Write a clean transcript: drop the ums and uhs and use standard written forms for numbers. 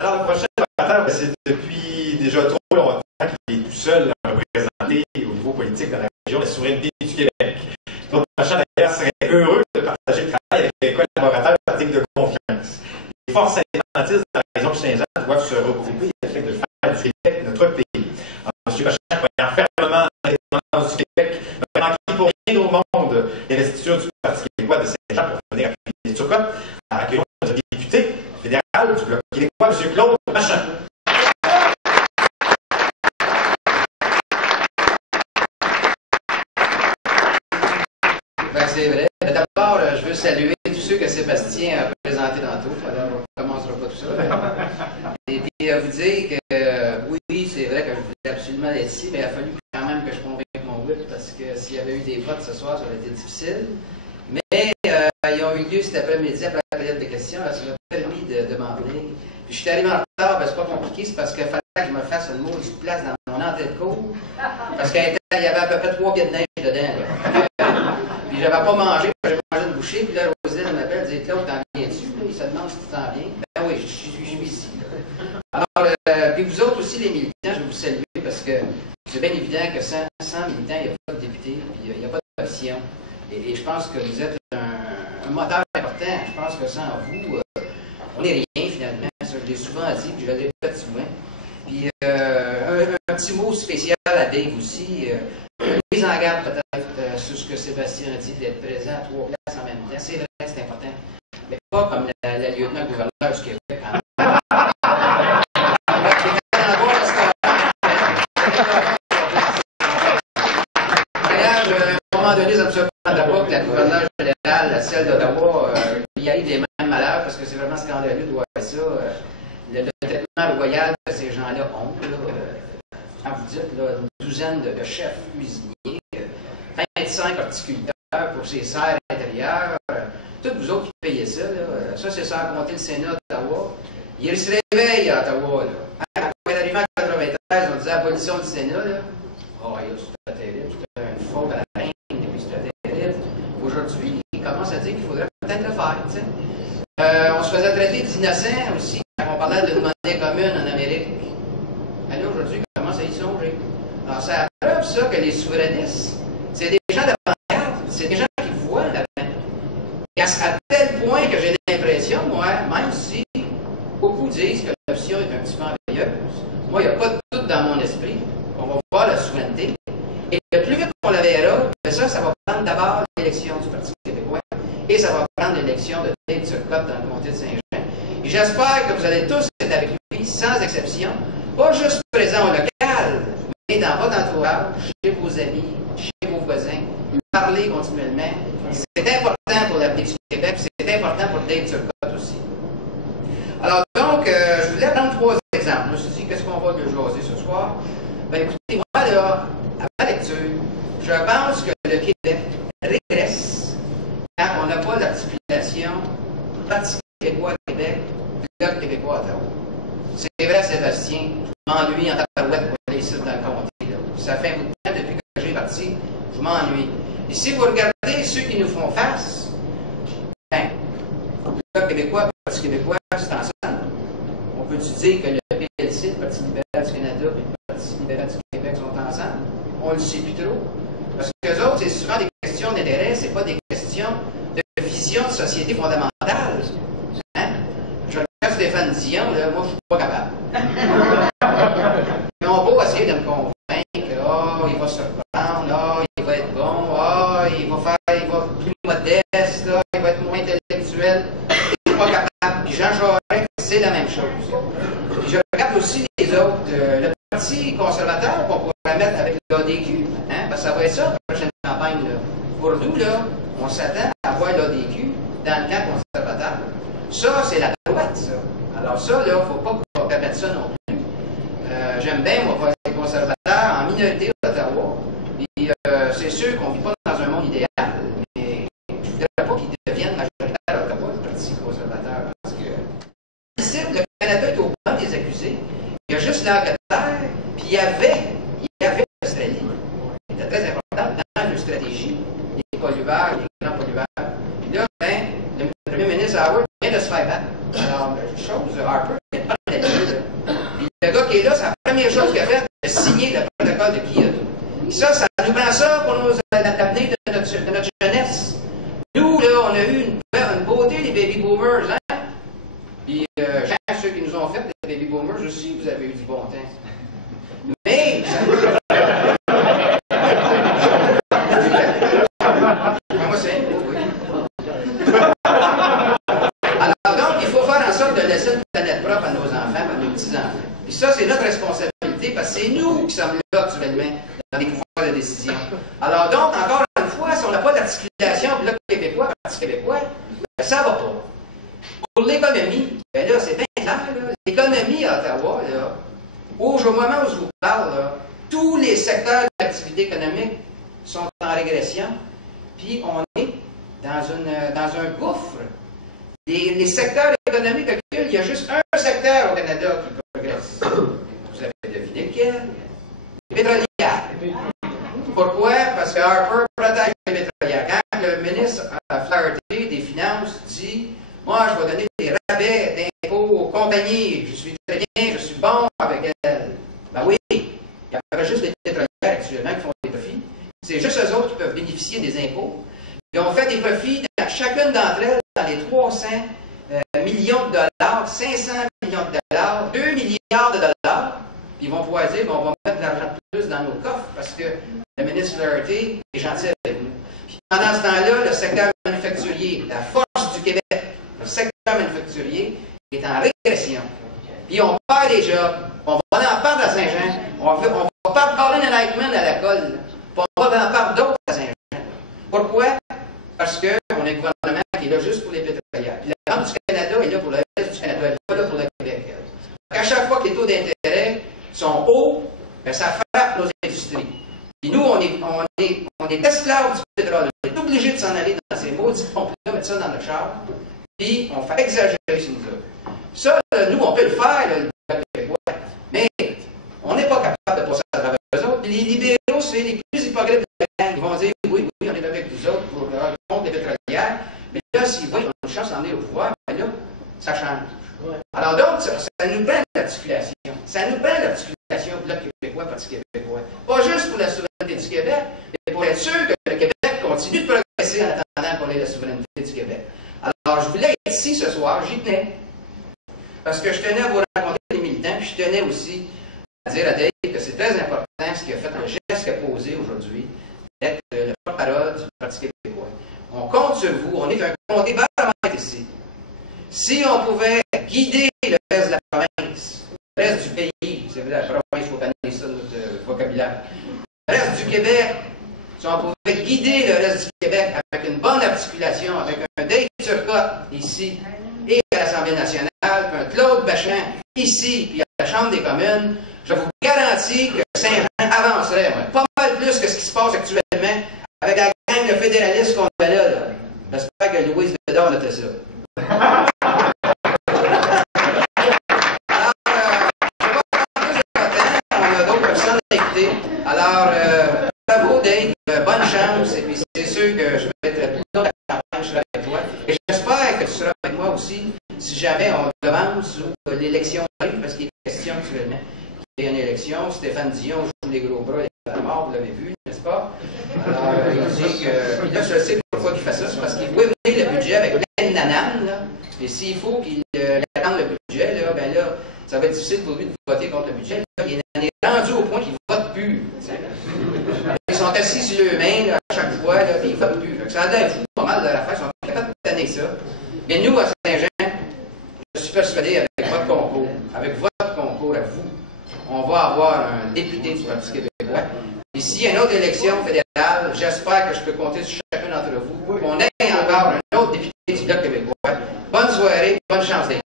Alors, le prochain orateur, c'est depuis déjà trop longtemps qu'il est tout seul à représenter au niveau politique dans la région la souveraineté du Québec. Notre prochain, d'ailleurs, serait heureux de partager le travail avec les collaborateurs digne de confiance. Les forces indépendantistes de la région de Saint-Jean doivent se regrouper afin de faire du Québec notre pays. Alors, M. Bachand, croyant fermement à l'indépendance du Québec, n'aurait manqué pour rien au monde l'investiture du Parti québécois de Saint-Jean pour venir appuyer Turcotte à accueillir le député fédéral du Bloc québécois, M. Claude Bachand. Ben, c'est vrai. D'abord, je veux saluer tous ceux que Sébastien a présentés tantôt. Alors, on ne commencera pas tout ça. Et puis, vous dire que oui, c'est vrai que je voulais absolument être ici, mais il a fallu quand même que je convainque mon whip parce que s'il y avait eu des votes ce soir, ça aurait été difficile. Mais ils ont eu lieu cet après-midi après la période de questions. Ça m'a permis de m'en venir. Puis, je suis arrivé en retard, ben, c'est pas compliqué, c'est parce qu'il fallait que je me fasse une maudite place dans mon entrée de cour. Parce qu'il y avait à peu près 3 pieds de neige dedans. Là. Puis j'avais pas mangé, j'ai mangé une bouchée, puis là, Roselyne m'appelle, elle dit Claude, t'en viens-tu? Il se demande si tu t'en viens. Ben oui, je suis ici. Alors, puis vous autres aussi, les militants, je vais vous saluer parce que c'est bien évident que sans militants, il n'y a pas de député, puis il n'y a pas d'option. Et je pense que vous êtes un moteur important. Je pense que sans vous, on n'est rien finalement. Ça, je l'ai souvent dit, puis je l'ai fait souvent. Puis un petit mot spécial à Dave aussi. Mise en garde peut-être sur ce que Sébastien a dit, d'être présent à 3 places en même temps. C'est vrai, c'est important. Mais pas comme la lieutenant-gouverneur du Québec. D'ailleurs, à un moment donné, ça ne me surprendra pas que la gouverneure générale, celle d'Ottawa, il y ait des mêmes malheurs, parce que c'est vraiment scandaleux de voir ça. Le traitement royal que ces gens-là ont. Quand vous dites là, une douzaine de chefs cuisiniers, 25 horticulteurs pour ces serres intérieures, tous vous autres qui payez ça, là, ça c'est sans compter le Sénat d'Ottawa. Il se réveille à Ottawa. Quand on est arrivé en 1993, on disait abolition du Sénat. Oh, c'était terrible, c'était une faute à la reine, et puis c'était terrible. Aujourd'hui, il commence à dire qu'il faudrait peut-être le faire. On se faisait traiter d'innocents aussi quand on parlait d'une monnaie commune en Amérique. Mais là, aujourd'hui, il commence à y songer. Alors, ça preuve ça que les souverainistes, c'est des gens d'avant-garde, c'est des gens qui voient là-dedans. Et à tel point que j'ai l'impression, moi, même si beaucoup disent que l'option est un petit peu enveilleuse, moi, il n'y a pas de doute dans mon esprit. On va voir la souveraineté. Et le plus vite qu'on la verra, ça va prendre d'abord l'élection du Parti québécois et ça va prendre l'élection de Dave Turcotte dans le comté de Saint-Jean. Et j'espère que vous allez tous être avec lui, sans exception, pas juste présent au local, mais dans votre entourage, chez vos amis, chez vos voisins, parler continuellement. C'est important pour l'avenir du Québec, c'est important pour Dave Turcotte aussi. Alors donc, je voulais prendre 3 exemples. Je me suis dit, qu'est-ce qu'on va de jaser ce soir? Ben écoutez, moi là, à ma lecture, je pense que le Québec régresse quand on n'a pas l'articulation Parti québécois Québec, Bloc québécois Ottawa. C'est vrai, Sébastien, je m'ennuie en tabarouette pour aller ici dans le comté. Là. Ça fait un bout de temps depuis que j'ai parti, je m'ennuie. Et si vous regardez ceux qui nous font face, ben, le Bloc québécois et le Parti québécois, c'est ensemble. On peut-tu dire que le PLC, le Parti libéral du Canada et le Parti libéral du Québec sont ensemble? On ne le sait plus trop. Parce que les autres, c'est souvent des questions d'intérêt, c'est pas des questions de vision de société fondamentale. Hein? Je regarde Stéphane Dion, là, moi, je suis pas capable. Ils ont beau essayer de me convaincre, il va se reprendre, il va être bon, il va plus modeste, il va être moins intellectuel. Je suis pas capable. Puis Jean Charest, c'est la même chose. Puis je regarde aussi les autres. Le Parti conservateur qu'on pourrait mettre avec l'ADQ, hein, parce que ça va être ça, la prochaine campagne. Là. Pour nous, là, on s'attend à voir l'ADQ dans le camp conservateur. Ça, c'est la droite, ça. Alors ça, là, il ne faut pas qu'on permette ça non plus. J'aime bien, moi, voir les conservateurs en minorité d'Ottawa. Puis c'est sûr qu'on ne vit pas dans un monde idéal, mais je ne voudrais pas qu'ils deviennent majoritaires à Ottawa, le Parti conservateur, parce que ici, le Canada est au banc des accusés. Il y a juste l'Angleterre, puis il y avait l'Australie. C'était très important dans une stratégie, les pollueurs, les grands pollueurs. Puis là, ben, le premier ministre Howard vient de se faire battre. Alors, chose, Harper, il n'y a pas de qui est là, c'est la première chose qu'il a faite, de signer le protocole de Kyoto. Et ça nous prend ça pour l'avenir de notre jeunesse. Nous, là, on a eu une beauté des baby boomers, hein? Puis, ceux qui nous ont fait, les baby boomers aussi, vous avez eu du bon temps. Mais, moi, c'est un beau, oui. Alors, donc, il faut faire en sorte de laisser une planète propre à nos enfants, à nos petits-enfants. Puis ça, c'est notre responsabilité, parce que c'est nous qui sommes là, actuellement, dans les pouvoirs de décision. Alors, donc, encore une fois, si on n'a pas d'articulation, Bloc québécois, Parti québécois, ben, ça va pas. Pour l'économie, ben là, c'est bien clair, là. L'économie à Ottawa, là, au moment où je vous parle, là, tous les secteurs d'activité économique sont en régression, puis on est dans un gouffre. Les secteurs économiques reculent, il y a juste un secteur au Canada qui progresse. Vous avez deviné lequel? Les pétrolières. Pourquoi? Parce que Harper protège les pétrolières. Quand le ministre Flaherty des Finances dit « Moi, je vais donner des rabais d'impôts aux compagnies, je suis très bien, je suis bon avec elles. » Ben oui, il y a juste les pétrolières actuellement qui font des profits. C'est juste eux autres qui peuvent bénéficier des impôts. Ils ont fait des profits, chacune d'entre elles, dans les 300 millions de dollars, 500 millions de dollars, 2 milliards de dollars. Puis ils vont pouvoir dire, bon, on va mettre de l'argent de plus dans nos coffres parce que le ministre Flaherty est gentil avec nous. Puis pendant ce temps-là, le secteur manufacturier, la force du Québec, le secteur manufacturier est en régression. Puis on perd des jobs, on va en perdre à Saint-Jean, on va perdre Colin and Eichmann à la colle, puis on va en perdre d'autres à Saint-Jean. Pourquoi? Parce qu'on a un gouvernement qui est là juste pour les pétrolières. Puis la Banque du Canada est là pour le reste du Canada, elle n'est pas là pour le Québec. À chaque fois que les taux d'intérêt sont hauts, bien, ça frappe nos industries. Puis nous, on est esclaves du pétrole. On est obligés de s'en aller dans ces maudits pompes-là, mettre ça dans notre char, puis on fait exagérer sur nous autres. Ça, nous, on peut le faire, là, le Bloc québécois, mais on n'est pas capable de passer à travers eux autres. Puis les libéraux, c'est les plus hypocrites de la gang. Ils vont dire, oui, on est avec vous autres pour contre les pétrolières, mais là, s'ils voient qu'ils ont une chance d'en aller au pouvoir, bien là, ça change. Alors donc, ça nous prend l'articulation. Ça nous prend l'articulation Bloc québécois, Parti québécois. Pas juste pour la souveraineté du Québec, mais pour être sûr que le Québec continue de progresser en attendant qu'on ait la souveraineté du Québec. Alors, je voulais être ici ce soir, j'y tenais. Parce que je tenais à vous rencontrer les militants, puis je tenais aussi à dire à Dave que c'est très important ce qu'il a fait, le geste qu'il a posé aujourd'hui, d'être le porte-parole du Parti québécois. On compte sur vous, on est un comté baromètre ici. Si on pouvait guider le reste de la province, le reste du pays, c'est vrai, la province, il faut connaître ça, notre vocabulaire, le reste du Québec, si on pouvait guider le reste du Québec avec une bonne articulation, avec un Dave Turcotte ici, et à l'Assemblée nationale, puis un Claude Bachand ici, puis à la Chambre des communes, je vous garantis que Saint-Jean avancerait, pas mal plus que ce qui se passe actuellement avec la gang de fédéralistes qu'on a là. J'espère que Louise Bédard notait ça. Alors, bravo Dave, bonne chance, et puis c'est sûr que je vais être tout le temps à la campagne, je serai avec toi. Et j'espère que tu seras avec moi aussi, si jamais on avance ou l'élection arrive, parce qu'il est question actuellement qu'il y a une élection. Stéphane Dion joue les gros bras et la mort, vous l'avez vu, n'est-ce pas? Alors, il dit que. Puis là, je sais pourquoi il fait ça, c'est parce qu'il veut mener le budget avec plein de nananes, là. Et s'il faut qu'il attende le budget, là, ben là, ça va être difficile pour lui de voter contre le budget. Là, il est rendu au point qu'il ne vote plus. Ils sont assis sur eux-mêmes à chaque fois, là, puis ils ne votent plus. Ça a l'air fou, pas mal de l'affaire, ils sont capables de tanner ça. Mais nous, à Saint-Jean, je suis persuadé, avec votre concours à vous, on va avoir un député du Parti québécois. Et s'il y a une autre élection fédérale, j'espère que je peux compter sur chacun d'entre vous pour qu'on ait encore un autre député du Bloc québécois. Bonne soirée, bonne chance d'être.